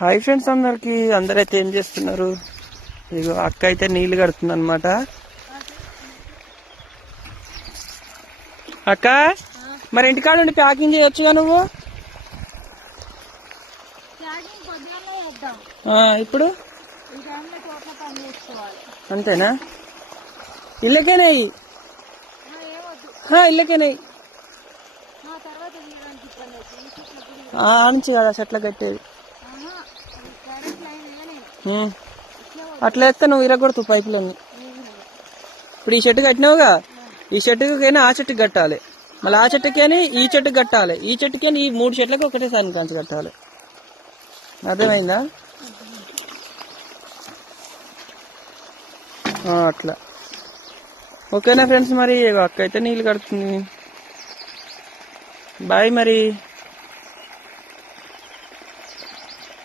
Hi friends అందరికి. అందరైతే ఏం చేస్తున్నారు? ఇగో అక్క అయితే నీళ్లు కడుతుంది అనమాట. అక్క మరి ఇంటికాడ ఉండి ప్యాకింగ్ చేయొచ్చుగా నువ్వు. ఇప్పుడు అంతేనా? ఇళ్ళకేనాయి, ఇళ్ళకేనాయి నుంచి కదా చెట్ల కట్టేది. అట్లా వేస్తే నువ్వు ఇరగొడుతు పైపులన్నీ. ఇప్పుడు ఈ చెట్టు కట్టినావుగా, ఈ చెట్టుకైనా ఆ చెట్టుకి కట్టాలి, మళ్ళీ ఆ చెట్టుకని ఈ చెట్టుకి కట్టాలి, ఈ చెట్టుకని ఈ 3 చెట్లకు ఒకటేసారి కంచి కట్టాలి. అర్థమైందా? అట్లా ఓకేనా ఫ్రెండ్స్? మరి అక్క అయితే నీళ్ళు కడుతుంది. బాయ్ మరి.